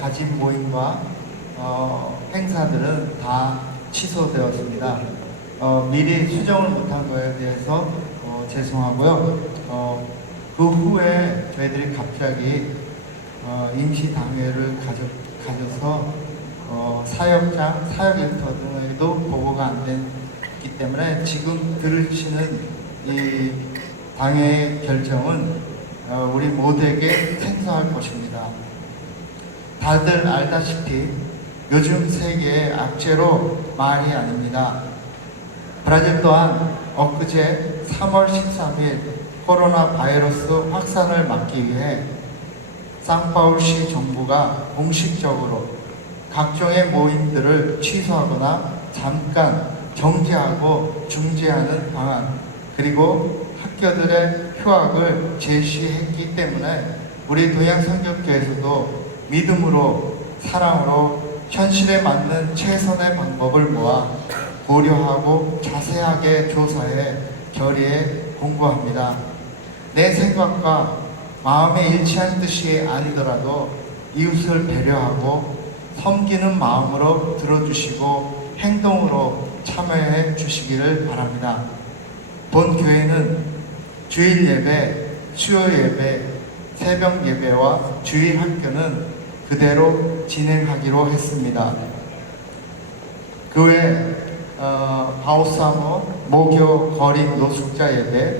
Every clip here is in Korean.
가진 모임과 행사들은 다 취소되었습니다. 미리 수정을 못한 거에 대해서 죄송하고요. 그 후에 저희들이 갑자기 임시당회를 가져서 사역장, 사역인터등에도 보고가 안 됐기 때문에 지금 들으시는 이 당회의 결정은 우리 모두에게 생소할 것입니다. 다들 알다시피 요즘 세계의 악재로 말이 아닙니다. 브라질 또한 엊그제 3월 13일 코로나 바이러스 확산을 막기 위해 상파울시 정부가 공식적으로 각종의 모임들을 취소하거나 잠깐 정지하고 중지하는 방안, 그리고 학교들의 휴학을 제시했기 때문에 우리 동양성격교회에서도 믿음으로, 사랑으로 현실에 맞는 최선의 방법을 모아 고려하고 자세하게 조사해 결의에 공고합니다. 내 생각과 마음에 일치한 뜻이 아니더라도 이웃을 배려하고 섬기는 마음으로 들어주시고 행동으로 참여해 주시기를 바랍니다. 본 교회는 주일 예배, 수요 예배, 새벽 예배와 주일 학교는 그대로 진행하기로 했습니다. 그 외 바오사모, 모교, 거림, 노숙자 예배,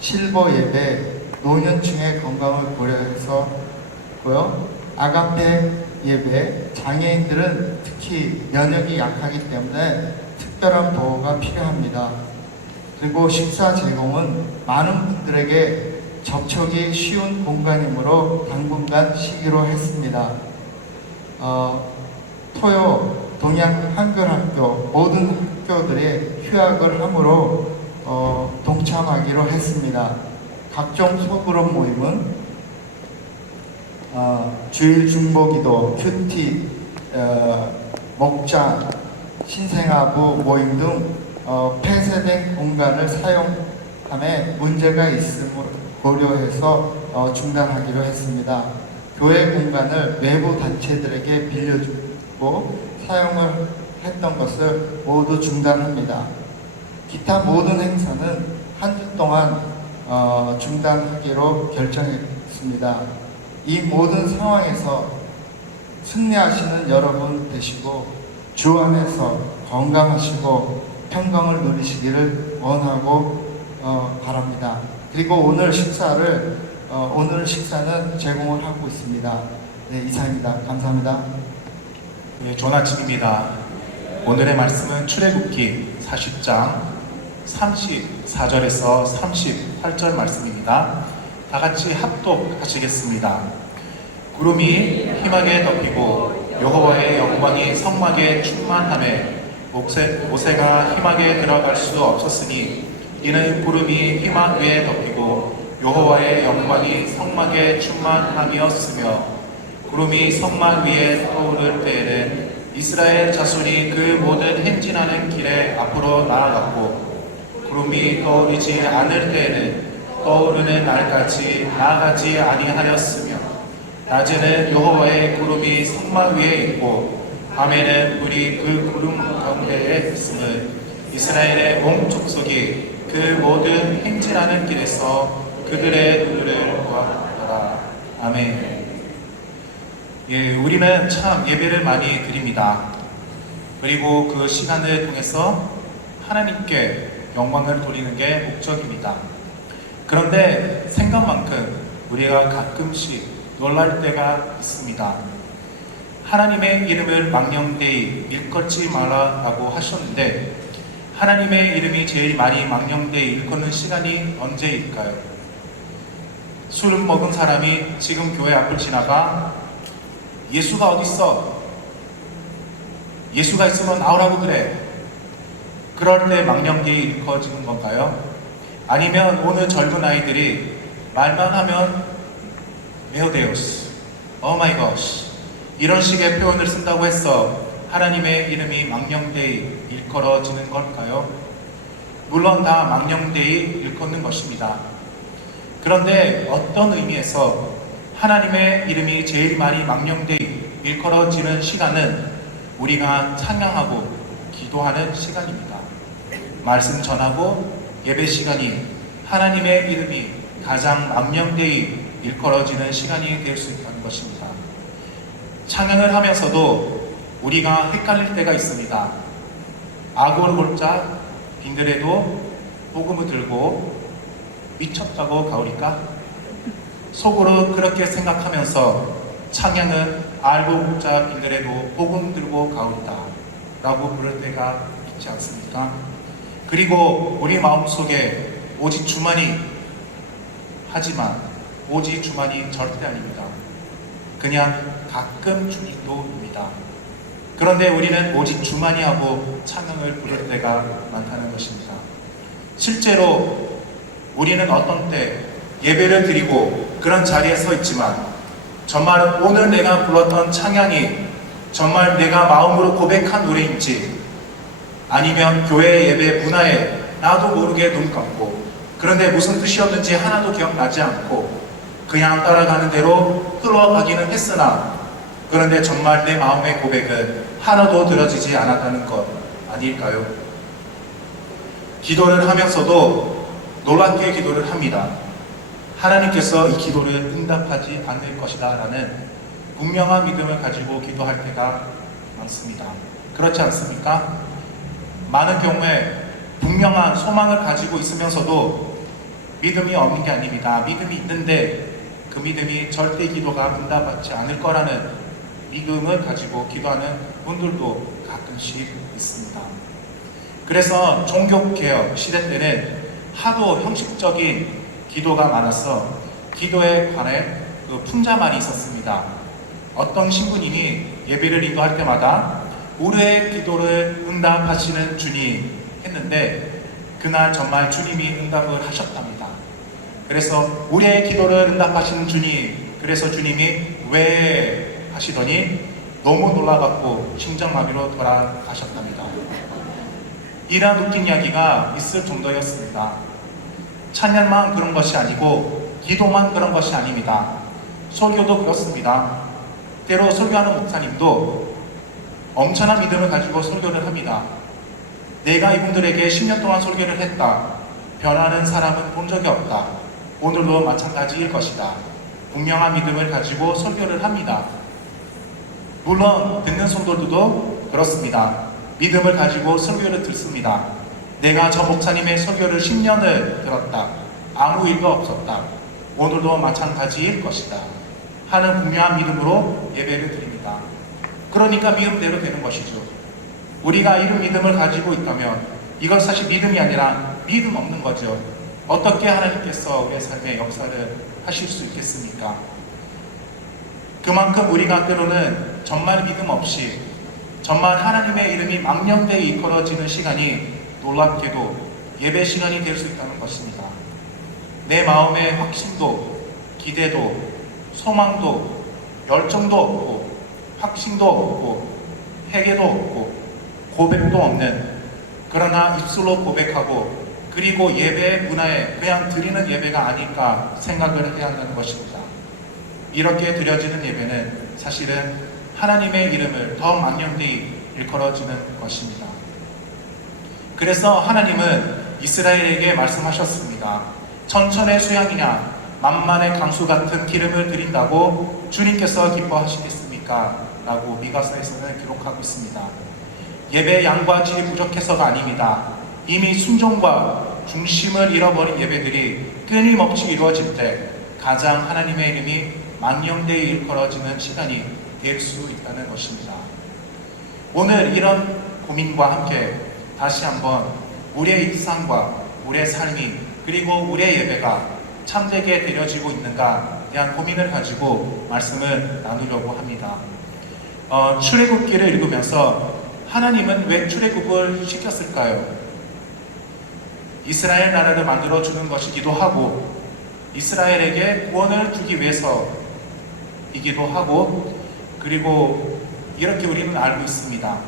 실버 예배, 노년층의 건강을 고려해서고요. 아가페 예배, 장애인들은 특히 면역이 약하기 때문에 특별한 보호가 필요합니다. 그리고 식사 제공은 많은 분들에게 접촉이 쉬운 공간이므로 당분간 쉬기로 했습니다. 토요 동양 한글학교 모든 학교들이 휴학을 하므로 동참하기로 했습니다. 각종 소그룹 모임은 주일 중보기도, 큐티, 목장, 신생아부 모임 등 폐쇄된 공간을 사용함에 문제가 있음을 고려해서 중단하기로 했습니다. 교회 공간을 외부 단체들에게 빌려주고 사용을 했던 것을 모두 중단합니다. 기타 모든 행사는 한 주 동안 중단하기로 결정했습니다. 이 모든 상황에서 승리하시는 여러분 되시고 주 안에서 건강하시고 평강을 누리시기를 원하고 바랍니다. 그리고 오늘 식사는 제공을 하고 있습니다. 네, 이상입니다. 감사합니다. 네, 좋은 아침입니다. 오늘의 말씀은 출애굽기 40장 34절에서 38절 말씀입니다. 다 같이 합독하시겠습니다. 구름이 희망에 덮이고 여호와의 영광이 성막에 충만하매 모세가 희망에 들어갈 수 없었으니 이는 구름이 희망 위에 덮이고 여호와의 영광이 성막에 충만함이었으며 구름이 성막 위에 떠오를 때에는 이스라엘 자손이 그 모든 행진하는 길에 앞으로 나아갔고 구름이 떠오르지 않을 때에는 떠오르는 날까지 나아가지 아니하였으며 낮에는 여호와의 구름이 성막 위에 있고 밤에는 불이 그 구름 가운데에 있음을 이스라엘의 온 족속이 그 모든 행진하는 길에서 그들의 눈을 보았더라. 아멘. 예, 우리는 참 예배를 많이 드립니다. 그리고 그 시간을 통해서 하나님께 영광을 돌리는 게 목적입니다. 그런데 생각만큼 우리가 가끔씩 놀랄 때가 있습니다. 하나님의 이름을 망령되이 일컫지 말라라고 하셨는데 하나님의 이름이 제일 많이 망령되이 일컫는 시간이 언제일까요? 술을 먹은 사람이 지금 교회 앞을 지나가 예수가 어딨어? 예수가 있으면 나오라고 그래. 그럴 때 망령되이 일컬어지는 건가요? 아니면 오늘 젊은 아이들이 말만 하면 메오데우스, 오마이갓 이런 식의 표현을 쓴다고 해서 하나님의 이름이 망령되이 일컬어지는 걸까요? 물론 다 망령되이 일컫는 것입니다. 그런데 어떤 의미에서 하나님의 이름이 제일 많이 망령되이 일컬어지는 시간은 우리가 찬양하고 기도하는 시간입니다. 말씀 전하고 예배 시간이 하나님의 이름이 가장 망령되이 일컬어지는 시간이 될 수 있다는 것입니다. 찬양을 하면서도 우리가 헷갈릴 때가 있습니다. 악으로 골자 빈들에도 복음을 들고 미쳤다고 가오리까? 속으로 그렇게 생각하면서 찬양은 알고 골자 빈들에도 복음 들고 가오리다 라고 부를 때가 있지 않습니까? 그리고 우리 마음속에 오직 주만이 하지만 오직 주만이 절대 아닙니다. 그냥 가끔 주님도입니다. 그런데 우리는 오직 주만이 하고 찬양을 부를 때가 많다는 것입니다. 실제로 우리는 어떤 때 예배를 드리고 그런 자리에 서 있지만 정말 오늘 내가 불렀던 찬양이 정말 내가 마음으로 고백한 노래인지 아니면 교회 예배 문화에 나도 모르게 눈 감고 그런데 무슨 뜻이었는지 하나도 기억나지 않고 그냥 따라가는 대로 흘러가기는 했으나 그런데 정말 내 마음의 고백은 하나도 들어지지 않았다는 것 아닐까요? 기도를 하면서도 놀랍게 기도를 합니다. 하나님께서 이 기도를 응답하지 않을 것이다 라는 분명한 믿음을 가지고 기도할 때가 많습니다. 그렇지 않습니까? 많은 경우에 분명한 소망을 가지고 있으면서도 믿음이 없는 게 아닙니다. 믿음이 있는데 그 믿음이 절대 기도가 응답받지 않을 거라는 믿음을 가지고 기도하는 분들도 가끔씩 있습니다. 그래서 종교개혁 시대 때는 하도 형식적인 기도가 많아서 기도에 관해 그 풍자만이 있었습니다. 어떤 신부님이 예배를 인도할 때마다 우리의 기도를 응답하시는 주님 했는데 그날 정말 주님이 응답을 하셨답니다. 그래서 우리의 기도를 응답하시는 주님, 그래서 주님이 왜 하시더니 너무 놀라갖고 심장마비로 돌아가셨답니다. 이러한 웃긴 이야기가 있을 정도였습니다. 찬양만 그런 것이 아니고 기도만 그런 것이 아닙니다. 설교도 그렇습니다. 때로 설교하는 목사님도 엄청난 믿음을 가지고 설교를 합니다. 내가 이분들에게 10년 동안 설교를 했다. 변하는 사람은 본 적이 없다. 오늘도 마찬가지일 것이다. 분명한 믿음을 가지고 설교를 합니다. 물론 듣는 성도들도 그렇습니다. 믿음을 가지고 설교를 듣습니다. 내가 저 목사님의 설교를 10년을 들었다. 아무 일도 없었다. 오늘도 마찬가지일 것이다. 하는 분명한 믿음으로 예배를 드립니다. 그러니까 믿음대로 되는 것이죠. 우리가 이런 믿음을 가지고 있다면 이건 사실 믿음이 아니라 믿음 없는 거죠. 어떻게 하나님께서 우리의 삶에 역사를 하실 수 있겠습니까? 그만큼 우리가 때로는 정말 믿음 없이 정말 하나님의 이름이 망령되이 이끌어지는 시간이 놀랍게도 예배 시간이 될 수 있다는 것입니다. 내 마음의 확신도 기대도 소망도 열정도 없고 확신도 없고 회개도 없고 고백도 없는 그러나 입술로 고백하고 그리고 예배 문화에 그냥 드리는 예배가 아닐까 생각을 해야 한다는 것입니다. 이렇게 드려지는 예배는 사실은 하나님의 이름을 더 망령되이 일컬어지는 것입니다. 그래서 하나님은 이스라엘에게 말씀하셨습니다. 천천의 수양이냐 만만의 강수 같은 기름을 드린다고 주님께서 기뻐하시겠습니까? 라고 미가서에서는 기록하고 있습니다. 예배 양과 질이 부족해서가 아닙니다. 이미 순종과 중심을 잃어버린 예배들이 끊임없이 이루어질 때 가장 하나님의 이름이 망령되이 일컬어지는 시간이 될 수 있다는 것입니다. 오늘 이런 고민과 함께 다시 한번 우리의 일상과 우리의 삶이 그리고 우리의 예배가 참되게 드려지고 있는가에 대한 고민을 가지고 말씀을 나누려고 합니다. 출애굽기를 읽으면서 하나님은 왜 출애굽을 시켰을까요? 이스라엘 나라를 만들어 주는 것이기도 하고 이스라엘에게 구원을 주기 위해서이기도 하고 그리고 이렇게 우리는 알고 있습니다.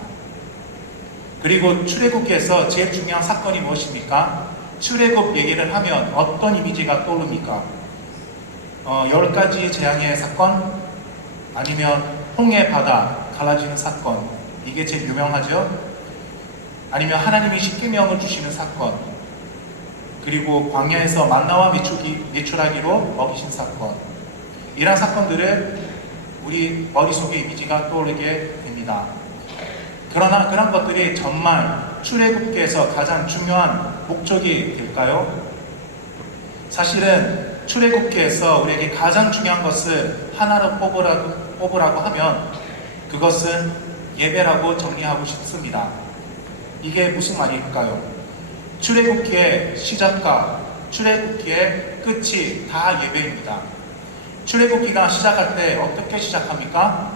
그리고 출애굽기에서 제일 중요한 사건이 무엇입니까? 출애굽 얘기를 하면 어떤 이미지가 떠오릅니까? 10가지 재앙의 사건, 아니면 홍해 바다 갈라지는 사건, 이게 제일 유명하죠. 아니면 하나님이 십계명을 주시는 사건, 그리고 광야에서 만나와 메추라기로 먹이신 사건, 이러한 사건들을 우리 머릿속에 이미지가 떠오르게 됩니다. 그러나 그런 것들이 정말 출애굽기에서 가장 중요한 목적이 될까요? 사실은 출애굽기에서 우리에게 가장 중요한 것을 하나로 뽑으라고 하면 그것은 예배라고 정리하고 싶습니다. 이게 무슨 말일까요? 출애굽기의 시작과 출애굽기의 끝이 다 예배입니다. 출애굽기가 시작할 때 어떻게 시작합니까?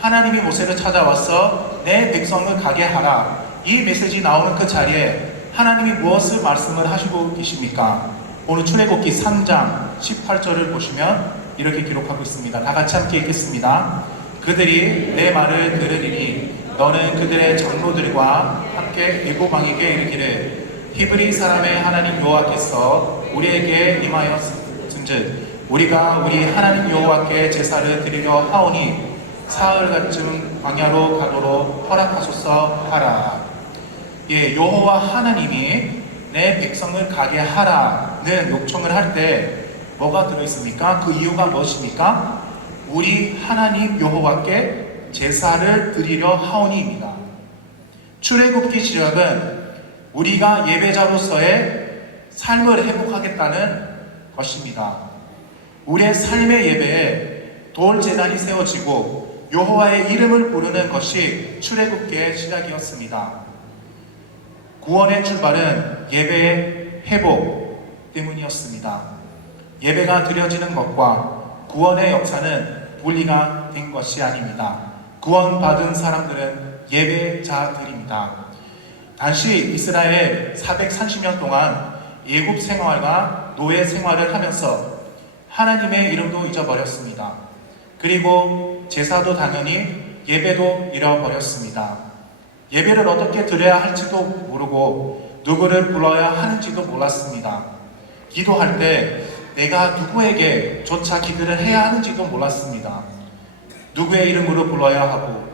하나님이 모세를 찾아와서 내 백성을 가게 하라. 이 메시지 나오는 그 자리에 하나님이 무엇을 말씀을 하시고 계십니까? 오늘 출애굽기 3장 18절을 보시면 이렇게 기록하고 있습니다. 다 같이 함께 읽겠습니다. 그들이 내 말을 들으리니 너는 그들의 장로들과 함께 일곱 왕에게 이르기를 히브리 사람의 하나님 여호와께서 우리에게 임하였은즉 우리가 우리 하나님 여호와께 제사를 드리려 하오니 사흘같은 광야로 가도록 허락하소서 하라. 예, 여호와 하나님이 내 백성을 가게 하라는 요청을 할 때 뭐가 들어있습니까? 그 이유가 무엇입니까? 우리 하나님 여호와께 제사를 드리려 하오니입니다. 출애굽기 시작은 우리가 예배자로서의 삶을 회복하겠다는 것입니다. 우리의 삶의 예배에 돌 제단이 세워지고 여호와의 이름을 부르는 것이 출애굽기의 시작이었습니다. 구원의 출발은 예배의 회복 때문이었습니다. 예배가 드려지는 것과 구원의 역사는 분리가 된 것이 아닙니다. 구원받은 사람들은 예배자들입니다. 당시 이스라엘 430년 동안 애굽 생활과 노예 생활을 하면서 하나님의 이름도 잊어버렸습니다. 그리고 제사도 당연히 예배도 잃어버렸습니다. 예배를 어떻게 드려야 할지도 모르고 누구를 불러야 하는지도 몰랐습니다. 기도할 때 내가 누구에게 조차 기도를 해야 하는지도 몰랐습니다. 누구의 이름으로 불러야 하고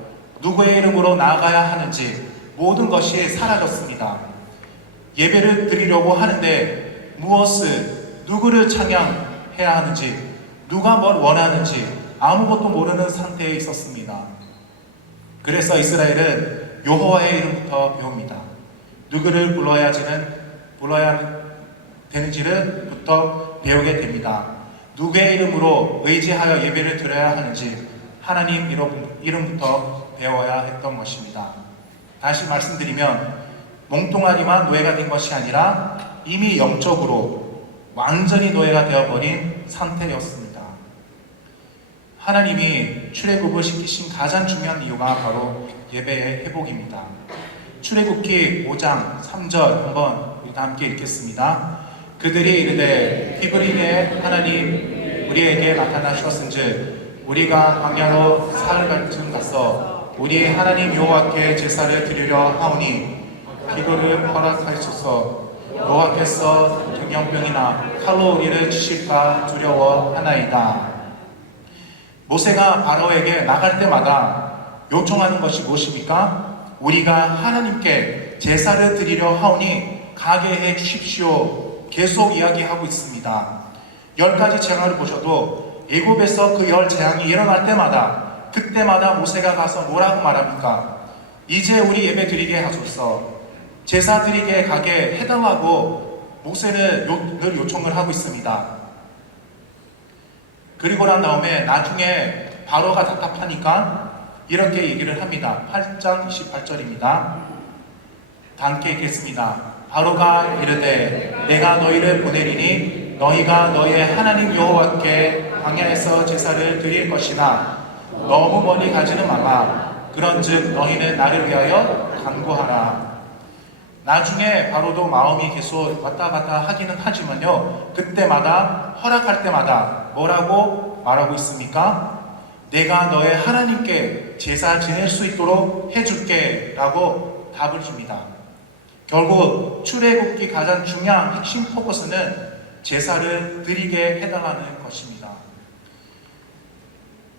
누구의 이름으로 나아가야 하는지 모든 것이 사라졌습니다. 예배를 드리려고 하는데 무엇을, 누구를 찬양해야 하는지, 누가 뭘 원하는지 아무것도 모르는 상태에 있었습니다. 그래서 이스라엘은 여호와의 이름부터 배웁니다. 누구를 불러야 되는지를 부터 배우게 됩니다. 누구의 이름으로 의지하여 예배를 드려야 하는지 하나님 이름부터 배워야 했던 것입니다. 다시 말씀드리면 몽뚱아리만 노예가 된 것이 아니라 이미 영적으로 완전히 노예가 되어버린 상태였습니다. 하나님이 출애굽을 시키신 가장 중요한 이유가 바로 예배의 회복입니다. 출애굽기 5장 3절 한번 우리 함께 읽겠습니다. 그들이 이르되 히브리의 하나님 우리에게 나타나셨은즉 우리가 광야로 사흘같이 가서 우리 하나님 여호와께 제사를 드리려 하오니 기도를 허락하소서. 여호와께서 등용병이나 칼로 우리를 치실까 두려워하나이다. 모세가 바로에게 나갈 때마다 요청하는 것이 무엇입니까? 우리가 하나님께 제사를 드리려 하오니 가게 해 주십시오. 계속 이야기하고 있습니다. 10가지 재앙을 보셔도 애굽에서 그 10 재앙이 일어날 때마다 그때마다 모세가 가서 뭐라고 말합니까? 이제 우리 예배 드리게 하소서. 제사 드리게 가게 해달라고 모세를 늘 요청을 하고 있습니다. 그리고 난 다음에 나중에 바로가 답답하니까 이렇게 얘기를 합니다. 8장 28절입니다. 다 함께 읽겠습니다. 바로가 이르되 내가 너희를 보내리니 너희가 너희의 하나님 여호와께 광야에서 제사를 드릴 것이나 너무 멀리 가지는 말라. 그런즉 너희는 나를 위하여 간구하라. 나중에 바로도 마음이 계속 왔다 갔다 하기는 하지만요, 그때마다 허락할 때마다 뭐라고 말하고 있습니까? 내가 너의 하나님께 제사 지낼 수 있도록 해줄게 라고 답을 줍니다. 결국 출애굽기 가장 중요한 핵심 포커스는 제사를 드리게 해달라는 것입니다.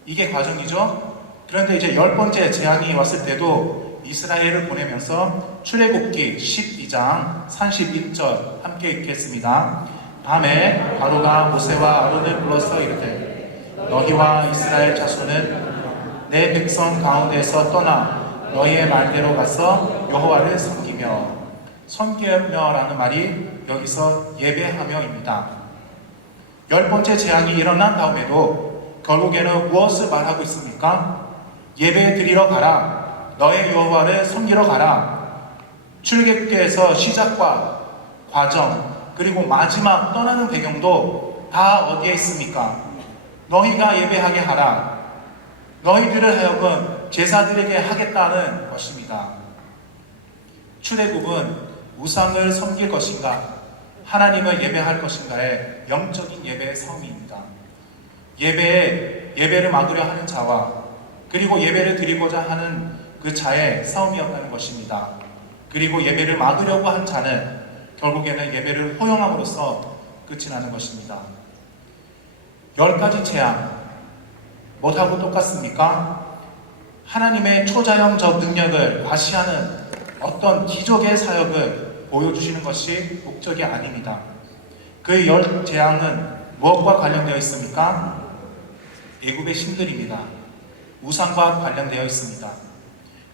이게 과정이죠. 그런데 이제 10번째 재앙이 왔을 때도 이스라엘을 보내면서 출애굽기 12장 31절 함께 읽겠습니다. 밤에 바로가 모세와 아론을 불러서 이르되 너희와 이스라엘 자손은 내 백성 가운데서 떠나 너희의 말대로 가서 여호와를 섬기며라는 말이 여기서 예배하며입니다. 10번째 재앙이 일어난 다음에도 결국에는 무엇을 말하고 있습니까? 예배 드리러 가라. 너의 여호와를 섬기러 가라. 출애굽기에서 시작과 과정 그리고 마지막 떠나는 배경도 다 어디에 있습니까? 너희가 예배하게 하라. 너희들을 하여금 제사드리게 하겠다는 것입니다. 출애굽은 우상을 섬길 것인가 하나님을 예배할 것인가의 영적인 예배의 싸움입니다. 예배를 막으려 하는 자와 그리고 예배를 드리고자 하는 그 자의 싸움이었다는 것입니다. 그리고 예배를 막으려고 한 자는 결국에는 예배를 허용함으로써 끝이 나는 것입니다. 10가지 재앙 뭐하고 똑같습니까? 하나님의 초자연적 능력을 과시하는 어떤 기적의 사역을 보여주시는 것이 목적이 아닙니다. 그 10재앙은 무엇과 관련되어 있습니까? 애굽의 신들입니다. 우상과 관련되어 있습니다.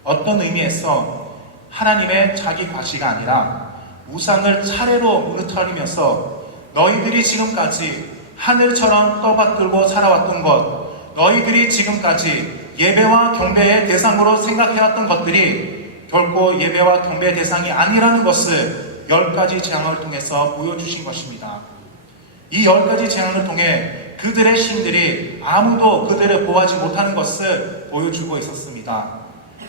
어떤 의미에서 하나님의 자기 과시가 아니라 우상을 차례로 무너뜨리면서 너희들이 지금까지 하늘처럼 떠받들고 살아왔던 것, 너희들이 지금까지 예배와 경배의 대상으로 생각해왔던 것들이 결코 예배와 경배의 대상이 아니라는 것을 10가지 재앙을 통해서 보여주신 것입니다. 이 10가지 재앙을 통해 그들의 신들이 아무도 그들을 보호하지 못하는 것을 보여주고 있었습니다.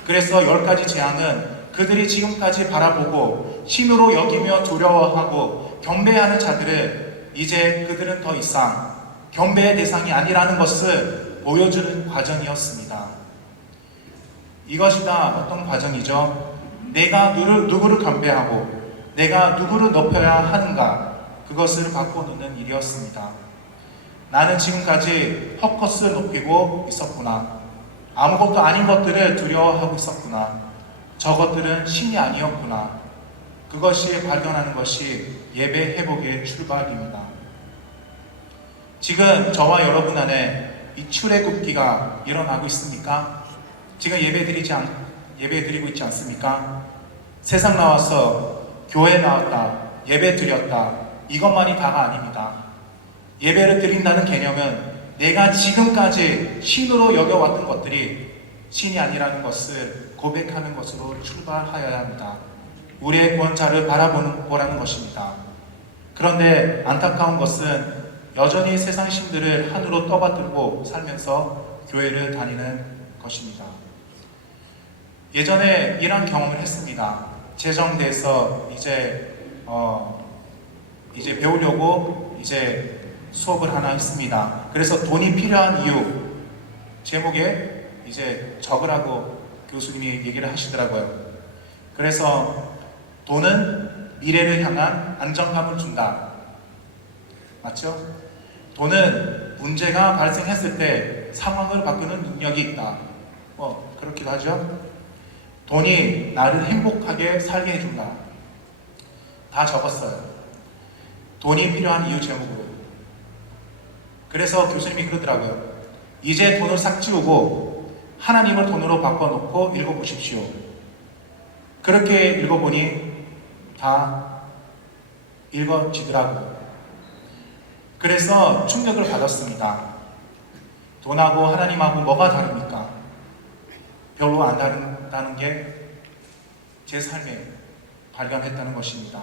그래서 10가지 재앙은 그들이 지금까지 바라보고 신으로 여기며 두려워하고 경배하는 자들을 이제 그들은 더 이상 경배의 대상이 아니라는 것을 보여주는 과정이었습니다. 이것이 다 어떤 과정이죠? 내가 누구를 경배하고 내가 누구를 높여야 하는가, 그것을 바꿔놓는 일이었습니다. 나는 지금까지 헛것을 높이고 있었구나. 아무것도 아닌 것들을 두려워하고 있었구나. 저것들은 신이 아니었구나. 그것이 발견하는 것이 예배 회복의 출발입니다. 지금 저와 여러분 안에 이 출애굽기가 일어나고 있습니까? 지금 예배드리고 있지 않습니까? 세상 나와서 교회 나왔다, 예배 드렸다, 이것만이 다가 아닙니다. 예배를 드린다는 개념은 내가 지금까지 신으로 여겨왔던 것들이 신이 아니라는 것을 고백하는 것으로 출발하여야 합니다. 우리의 구원자를 바라보라는 것입니다. 그런데 안타까운 것은 여전히 세상 신들을 하늘로 떠받들고 살면서 교회를 다니는 것입니다. 예전에 이런 경험을 했습니다. 재정대에서 이제 배우려고 이제 수업을 하나 했습니다. 그래서 돈이 필요한 이유 제목에 이제 적으라고 교수님이 얘기를 하시더라고요. 그래서 돈은 미래를 향한 안정감을 준다. 맞죠? 돈은 문제가 발생했을 때 상황을 바꾸는 능력이 있다. 그렇기도 하죠. 돈이 나를 행복하게 살게 해준다. 다 적었어요. 돈이 필요한 이유 제목으로. 그래서 교수님이 그러더라고요. 이제 돈을 싹 지우고 하나님을 돈으로 바꿔놓고 읽어보십시오. 그렇게 읽어보니 다 읽어지더라고요. 그래서 충격을 받았습니다. 돈하고 하나님하고 뭐가 다릅니까? 별로 안 다른다는 게 제 삶에 발견했다는 것입니다.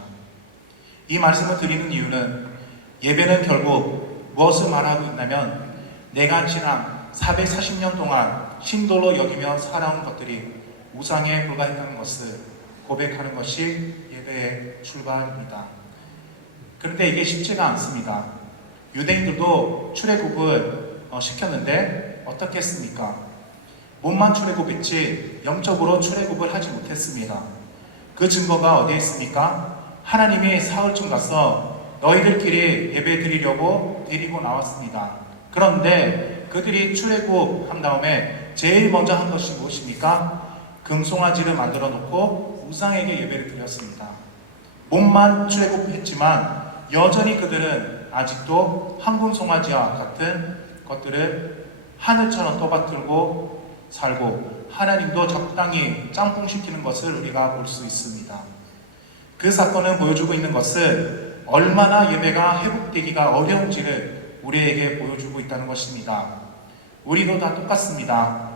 이 말씀을 드리는 이유는 예배는 결국 무엇을 말하고 있냐면 내가 지난 440년 동안 신도로 여기며 살아온 것들이 우상에 불과했다는 것을 고백하는 것이 예배의 출발입니다. 그런데 이게 쉽지가 않습니다. 유대인들도 출애굽을 시켰는데 어떻게 했습니까? 몸만 출애굽했지 영적으로 출애굽을 하지 못했습니다. 그 증거가 어디에 있습니까? 하나님이 사흘쯤 가서 너희들끼리 예배 드리려고 데리고 나왔습니다. 그런데 그들이 출애굽한 다음에 제일 먼저 한 것이 무엇입니까? 금송아지를 만들어 놓고 우상에게 예배를 드렸습니다. 몸만 출애굽했지만 여전히 그들은 아직도 황금송아지와 같은 것들을 하늘처럼 떠받들고 살고 하나님도 적당히 짬뽕시키는 것을 우리가 볼 수 있습니다. 그 사건은 보여주고 있는 것은 얼마나 예배가 회복되기가 어려운지를 우리에게 보여주고 있다는 것입니다. 우리도 다 똑같습니다.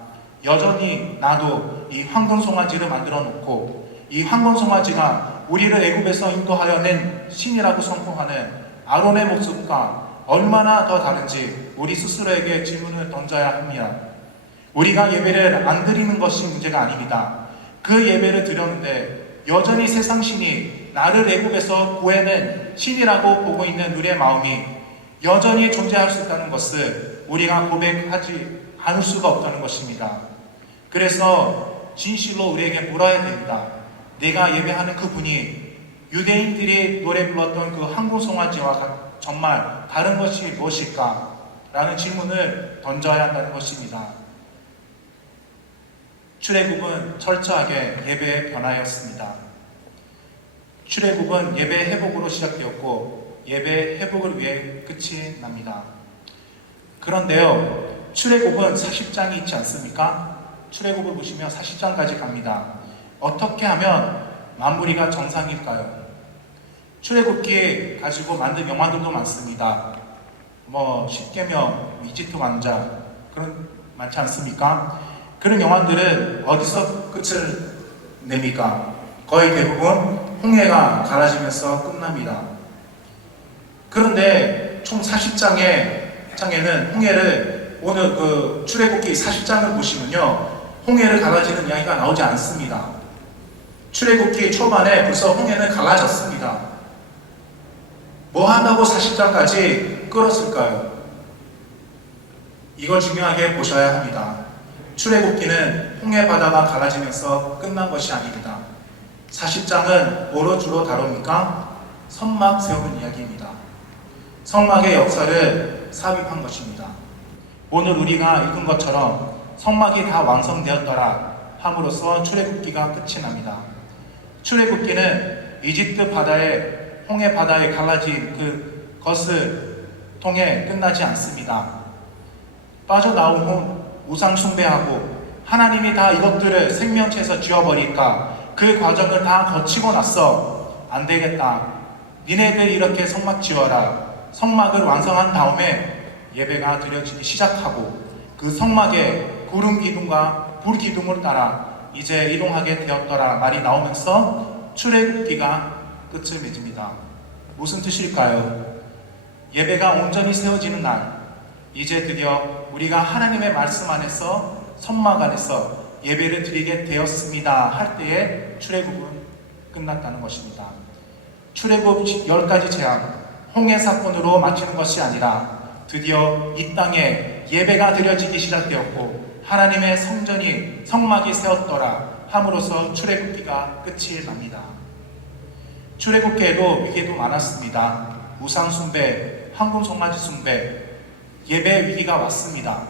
여전히 나도 이 황금송아지를 만들어 놓고 이 황금송아지가 우리를 애굽에서 인도하여 낸 신이라고 선포하는 아론의 모습과 얼마나 더 다른지 우리 스스로에게 질문을 던져야 합니다. 우리가 예배를 안 드리는 것이 문제가 아닙니다. 그 예배를 드렸는데 여전히 세상 신이 나를 애굽에서 구해낸 신이라고 보고 있는 우리의 마음이 여전히 존재할 수 있다는 것을 우리가 고백하지 않을 수가 없다는 것입니다. 그래서 진실로 우리에게 물어야 됩니다. 내가 예배하는 그분이 유대인들이 노래 불렀던 그 황금송아지와 정말 다른 것이 무엇일까? 라는 질문을 던져야 한다는 것입니다. 출애굽은 철저하게 예배의 변화였습니다. 출애굽은 예배 회복으로 시작되었고 예배 회복을 위해 끝이 납니다. 그런데요, 출애굽은 40장이 있지 않습니까? 출애굽을 보시면 40장까지 갑니다. 어떻게 하면 마무리가 정상일까요? 출애굽기 가지고 만든 영화들도 많습니다. 십계명, 이집트 왕자 그런 많지 않습니까? 그런 영화들은 어디서 끝을 냅니까? 거의 대부분 홍해가 갈라지면서 끝납니다. 그런데 총 40장에는 홍해를 오늘 그 출애굽기 40장을 보시면요, 홍해를 갈라지는 이야기가 나오지 않습니다. 출애굽기 초반에 벌써 홍해는 갈라졌습니다. 뭐 하다고 40장까지 끌었을까요? 이걸 중요하게 보셔야 합니다. 출애굽기는 홍해 바다가 갈라지면서 끝난 것이 아닙니다. 40장은 뭐로 주로 다룹니까? 성막 세우는 이야기입니다. 성막의 역사를 삽입한 것입니다. 오늘 우리가 읽은 것처럼 성막이 다 완성되었더라 함으로써 출애굽기가 끝이 납니다. 출애굽기는 이집트 바다에 홍해 바다에 갈라진 그것을 통해 끝나지 않습니다. 빠져나온 후 우상 숭배하고 하나님이 다 이것들을 생명체에서 지워버릴까, 그 과정을 다 거치고 나서 안 되겠다, 니네들 이렇게 성막 지어라, 성막을 완성한 다음에 예배가 드려지기 시작하고 그 성막에 구름 기둥과 불 기둥을 따라 이제 이동하게 되었더라 말이 나오면서 출애굽기가 끝을 맺습니다. 무슨 뜻일까요? 예배가 온전히 세워지는 날, 이제 드디어 우리가 하나님의 말씀 안에서 성막 안에서 예배를 드리게 되었습니다 할 때에 출애굽은 끝났다는 것입니다. 출애굽 10가지 재앙, 홍해 사건으로 마치는 것이 아니라 드디어 이 땅에 예배가 드려지기 시작되었고 하나님의 성전이 성막이 세웠더라 함으로써 출애굽기가 끝이 납니다. 출애굽기에도 위기도 많았습니다. 우상 숭배, 황금송아지 숭배, 예배 위기가 왔습니다.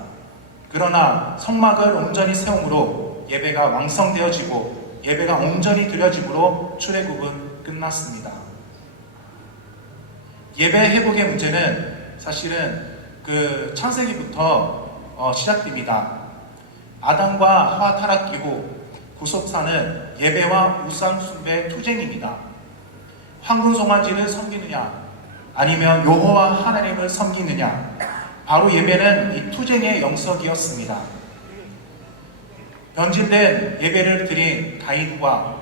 그러나 성막을 온전히 세움으로 예배가 완성되어지고 예배가 온전히 드려짐으로 출애굽은 끝났습니다. 예배 회복의 문제는 사실은 그 창세기부터 시작됩니다. 아담과 하와 타락 이후 구속사는 예배와 우상 숭배 투쟁입니다. 황금송아지를 섬기느냐 아니면 여호와 하나님을 섬기느냐, 바로 예배는 이 투쟁의 영석이었습니다. 변질된 예배를 드린 가인과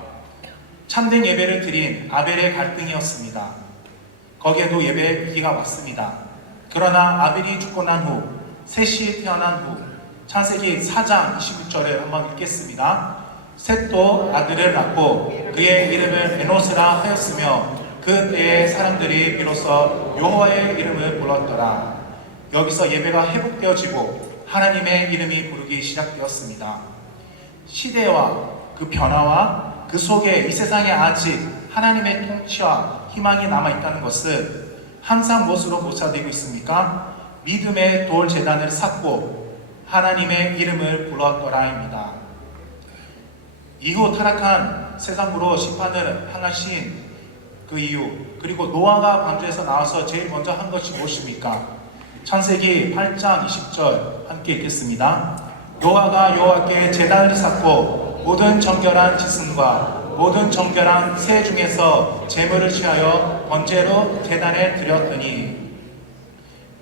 참된 예배를 드린 아벨의 갈등이었습니다. 거기에도 예배의 위기가 왔습니다. 그러나 아벨이 죽고 난 후, 셋이 태어난 후, 창세기 4장 26절을 한번 읽겠습니다. 셋도 아들을 낳고 그의 이름을 에노스라 하였으며 그 때의 사람들이 비로소 여호와의 이름을 불렀더라. 여기서 예배가 회복되어지고 하나님의 이름이 부르기 시작되었습니다. 시대와 그 변화와 그 속에 이 세상에 아직 하나님의 통치와 희망이 남아있다는 것은 항상 무엇으로 묘사되고 있습니까? 믿음의 돌 제단을 쌓고 하나님의 이름을 불렀더라입니다. 이후 타락한 세상으로 심판을 향하신 그 이유, 그리고 노아가 방주에서 나와서 제일 먼저 한 것이 무엇입니까? 창세기 8장 20절 함께 읽겠습니다. 노아가 여호와께 제단을 쌓고 모든 정결한 짐승과 모든 정결한 새 중에서 제물을 취하여 번제로 제단에 드렸더니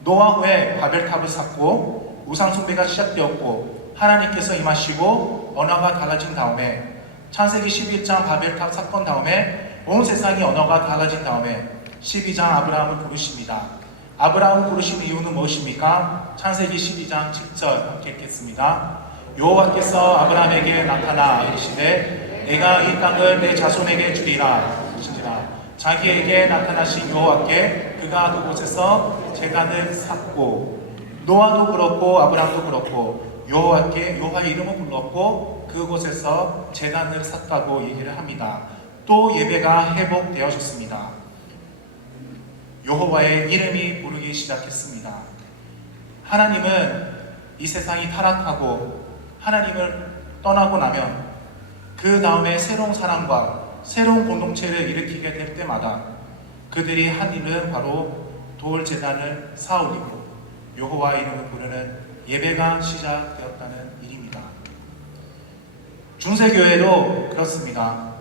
노아 후에 바벨탑을 쌓고 우상 숭배가 시작되었고 하나님께서 임하시고 언어가 달라진 다음에 창세기 11장 바벨탑 사건 다음에 온 세상이 언어가 달라진 다음에 12장 아브라함을 부르십니다. 아브라함을 부르신 이유는 무엇입니까? 창세기 12장 10절 함께 읽겠습니다. 여호와께서 아브라함에게 나타나 이르시되 내가 이 땅을 내 자손에게 주리라 하시니라. 자기에게 나타나신 여호와께 그가 그곳에서 제단을 쌓고 노아도 그렇고 아브라함도 그렇고 여호와께 여호와의 이름을 불렀고 그곳에서 제단을 쌓다고 얘기를 합니다. 또 예배가 회복되어졌습니다. 여호와의 이름이 부르기 시작했습니다. 하나님은 이 세상이 타락하고 하나님을 떠나고 나면 그 다음에 새로운 사람과 새로운 공동체를 일으키게 될 때마다 그들이 한 일은 바로 돌 제단을 쌓아올리고 여호와의 이름을 부르는 예배가 시작되었다는 일입니다. 중세교회도 그렇습니다.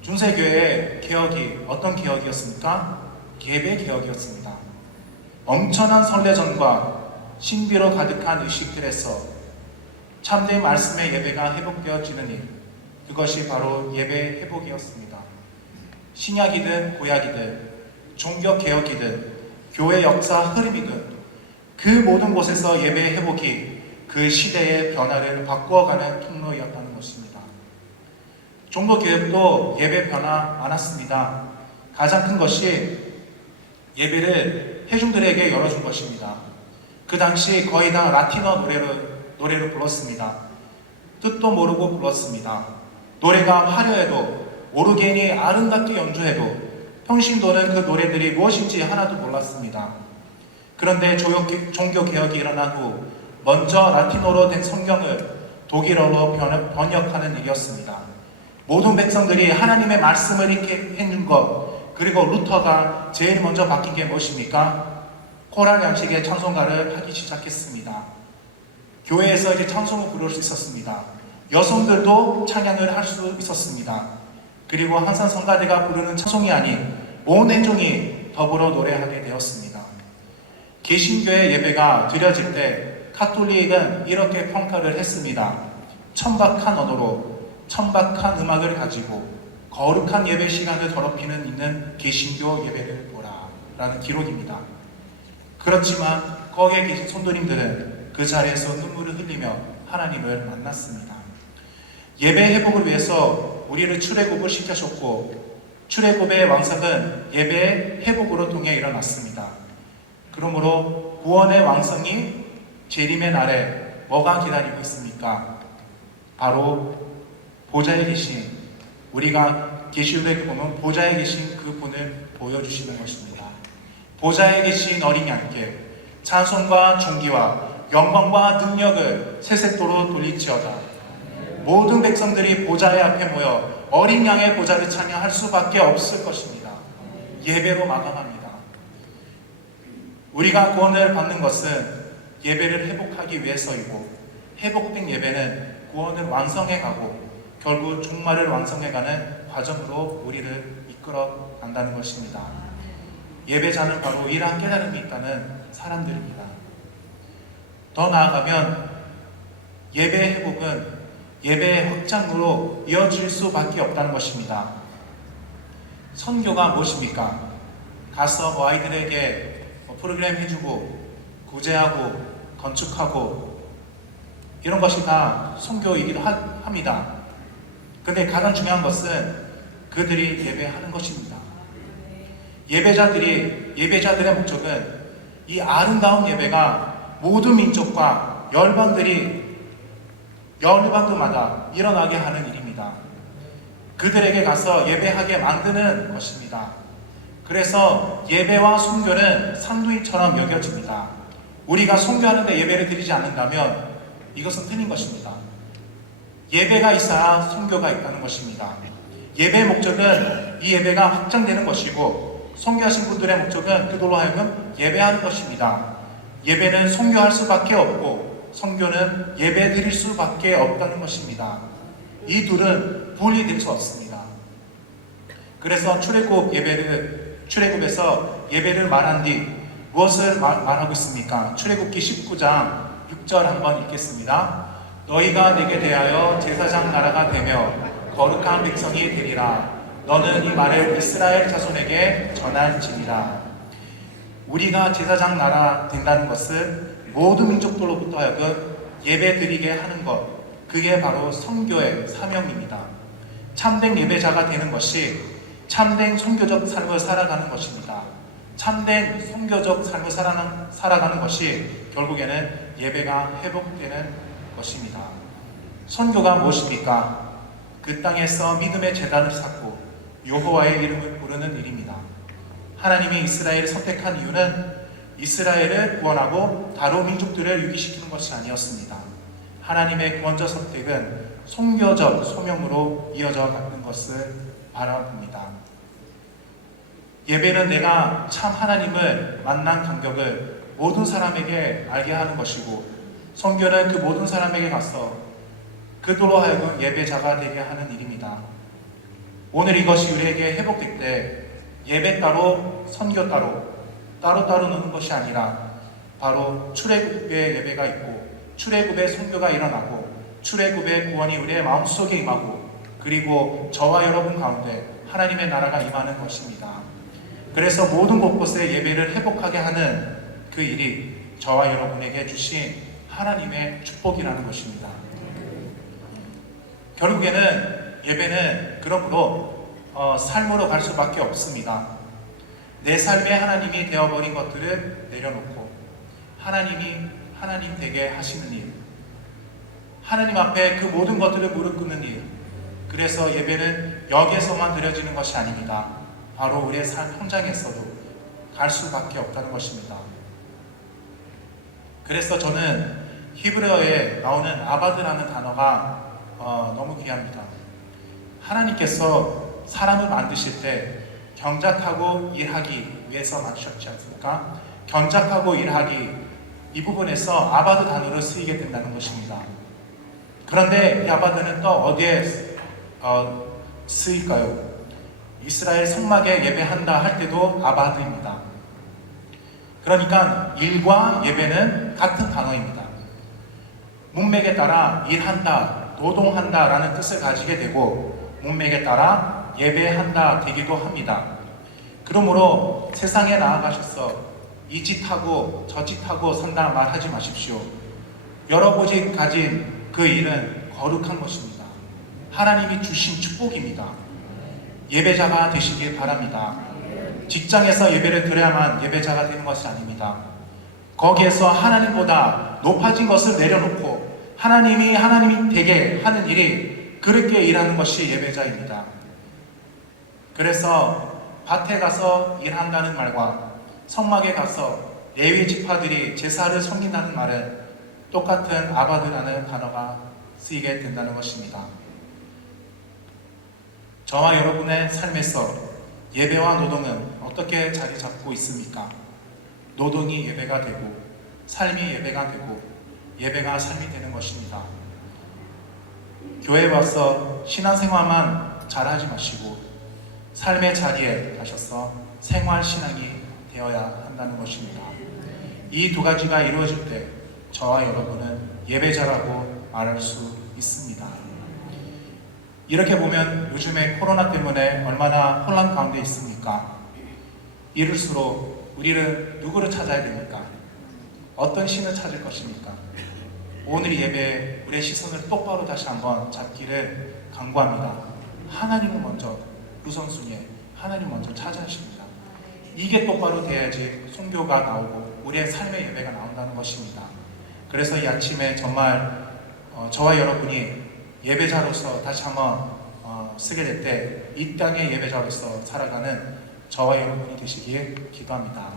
중세교회의 개혁이 어떤 개혁이었습니까? 예배 개혁이었습니다. 엄청난 설레전과 신비로 가득한 의식들에서 참된 말씀의 예배가 회복되어지는 일, 그것이 바로 예배 회복이었습니다. 신약이든 구약이든 종교 개혁이든 교회 역사 흐름이든 그 모든 곳에서 예배 회복이 그 시대의 변화를 바꾸어가는 통로였다는 것입니다. 종교 개혁도 예배 변화 많았습니다. 가장 큰 것이 예배를 회중들에게 열어준 것입니다. 그 당시 거의 다 라틴어 노래를 불렀습니다. 뜻도 모르고 불렀습니다. 노래가 화려해도 오르겐이 아름답게 연주해도 평신도는 그 노래들이 무엇인지 하나도 몰랐습니다. 그런데 종교개혁이 일어난 후 먼저 라틴어로 된 성경을 독일어로 번역하는 일이었습니다. 모든 백성들이 하나님의 말씀을 읽게 해준 것, 그리고 루터가 제일 먼저 바뀐 게 무엇입니까? 코랄 양식의 찬송가를 하기 시작했습니다. 교회에서 이제 찬송을 부를 수 있었습니다. 여성들도 찬양을 할 수 있었습니다. 그리고 항상 성가대가 부르는 찬송이 아닌 온 회중이 더불어 노래하게 되었습니다. 개신교의 예배가 드려질 때 카톨릭은 이렇게 평가를 했습니다. 천박한 언어로 천박한 음악을 가지고 거룩한 예배 시간을 더럽히는 있는 개신교 예배를 보라 라는 기록입니다. 그렇지만 거기에 계신 성도님들은 그 자리에서 눈물을 흘리며 하나님을 만났습니다. 예배 회복을 위해서 우리를 출애굽을 시키셨고 출애굽의 왕성은 예배의 회복으로 통해 일어났습니다. 그러므로 구원의 왕성이 재림의 날에 뭐가 기다리고 있습니까? 바로 보좌에 계신, 우리가 계시록에 보면 보좌에 계신 그 분을 보여주시는 것입니다. 보좌에 계신 어린 양께 찬송과 존귀와 영광과 능력을 세세토록 돌릴지어다. 모든 백성들이 보좌의 앞에 모여 어린 양의 보좌를 찬양할 수밖에 없을 것입니다. 예배로 마감합니다. 우리가 구원을 받는 것은 예배를 회복하기 위해서이고, 회복된 예배는 구원을 완성해가고 결국 종말을 완성해가는 과정으로 우리를 이끌어 간다는 것입니다. 예배자는 바로 이러한 깨달음이 있다는 사람들입니다. 더 나아가면 예배의 회복은 예배의 확장으로 이어질 수밖에 없다는 것입니다. 선교가 무엇입니까? 가서 아이들에게 프로그램 해주고 구제하고 건축하고 이런 것이 다 선교이기도 합니다. 근데 가장 중요한 것은 그들이 예배하는 것입니다. 예배자들의 목적은 이 아름다운 예배가 모든 민족과 열방들마다 일어나게 하는 일입니다. 그들에게 가서 예배하게 만드는 것입니다. 그래서 예배와 순교는 쌍둥이처럼 여겨집니다. 우리가 선교하는데 예배를 드리지 않는다면 이것은 틀린 것입니다. 예배가 있어야 선교가 있다는 것입니다. 예배의 목적은 이 예배가 확장되는 것이고, 선교하신 분들의 목적은 그들로 하여금 예배하는 것입니다. 예배는 선교할 수밖에 없고, 선교는 예배 드릴 수밖에 없다는 것입니다. 이 둘은 분리될 수 없습니다. 그래서 출애굽에서 예배를 말한 뒤 무엇을 말하고 있습니까? 출애굽기 19장 6절 한번 읽겠습니다. 너희가 내게 대하여 제사장 나라가 되며 거룩한 백성이 되리라. 너는 이 말을 이스라엘 자손에게 전할지니라. 우리가 제사장 나라 된다는 것은 모든 민족들로부터 하여금 예배 드리게 하는 것, 그게 바로 선교의 사명입니다. 참된 예배자가 되는 것이 참된 선교적 삶을 살아가는 것입니다. 참된 선교적 삶을 살아가는 것이 결국에는 예배가 회복되는 것입니다. 선교가 무엇입니까? 그 땅에서 믿음의 제단을 쌓고 여호와의 이름을 부르는 일입니다. 하나님이 이스라엘을 선택한 이유는 이스라엘을 구원하고 다른 민족들을 유기시키는 것이 아니었습니다. 하나님의 구원자 선택은 선교적 소명으로 이어져 가는 것을 바라봅니다. 예배는 내가 참 하나님을 만난 감격을 모든 사람에게 알게 하는 것이고, 선교는 그 모든 사람에게 가서 그들로 하여금 예배자가 되게 하는 일입니다. 오늘 이것이 우리에게 회복될 때 예배 따로 선교 따로 노는 것이 아니라 바로 출애굽의 예배가 있고, 출애굽의 선교가 일어나고, 출애굽의 구원이 우리의 마음속에 임하고, 그리고 저와 여러분 가운데 하나님의 나라가 임하는 것입니다. 그래서 모든 곳곳에 예배를 회복하게 하는 그 일이 저와 여러분에게 주신 하나님의 축복이라는 것입니다. 결국에는 예배는 그러므로 삶으로 갈 수밖에 없습니다. 내 삶에 하나님이 되어버린 것들을 내려놓고 하나님이 하나님 되게 하시는 일, 하나님 앞에 그 모든 것들을 무릎 꿇는 일. 그래서 예배는 여기에서만 드려지는 것이 아닙니다. 바로 우리의 삶 현장에서도 갈 수밖에 없다는 것입니다. 그래서 저는 히브리어에 나오는 아바드라는 단어가 너무 귀합니다. 하나님께서 사람을 만드실 때 경작하고 일하기 위해서 만드셨지 않습니까? 경작하고 일하기, 이 부분에서 아바드 단어를 쓰이게 된다는 것입니다. 그런데 이 아바드는 또 어디에 쓰일까요? 이스라엘 성막에 예배한다 할 때도 아바드입니다. 그러니까 일과 예배는 같은 단어입니다. 문맥에 따라 일한다, 노동한다 라는 뜻을 가지게 되고, 문맥에 따라 예배한다 되기도 합니다. 그러므로 세상에 나아가셔서 이 짓하고 저 짓하고 산다 말하지 마십시오. 여러분이 가진 그 일은 거룩한 것입니다. 하나님이 주신 축복입니다. 예배자가 되시길 바랍니다. 직장에서 예배를 드려야만 예배자가 되는 것이 아닙니다. 거기에서 하나님보다 높아진 것을 내려놓고 하나님이 되게 하는 일이, 그렇게 일하는 것이 예배자입니다. 그래서 밭에 가서 일한다는 말과 성막에 가서 레위 지파들이 제사를 섬긴다는 말은 똑같은 아바드라는 단어가 쓰이게 된다는 것입니다. 저와 여러분의 삶에서 예배와 노동은 어떻게 자리 잡고 있습니까? 노동이 예배가 되고, 삶이 예배가 되고, 예배가 삶이 되는 것입니다. 교회에 와서 신앙생활만 잘하지 마시고 삶의 자리에 가셔서 생활신앙이 되어야 한다는 것입니다. 이 두 가지가 이루어질 때 저와 여러분은 예배자라고 말할 수 있습니다. 이렇게 보면 요즘에 코로나 때문에 얼마나 혼란 가운데 있습니까? 이럴수록 우리는 누구를 찾아야 됩니까? 어떤 신을 찾을 것입니까? 오늘 예배에 우리의 시선을 똑바로 다시 한번 잡기를 간구합니다. 하나님을 먼저 우선순위에 하나님 먼저 찾아주십니다. 이게 똑바로 돼야지 선교가 나오고 우리의 삶의 예배가 나온다는 것입니다. 그래서 이 아침에 정말 저와 여러분이 예배자로서 다시 한번 쓰게 될 때 이 땅의 예배자로서 살아가는 저와 여러분이 되시길 기도합니다.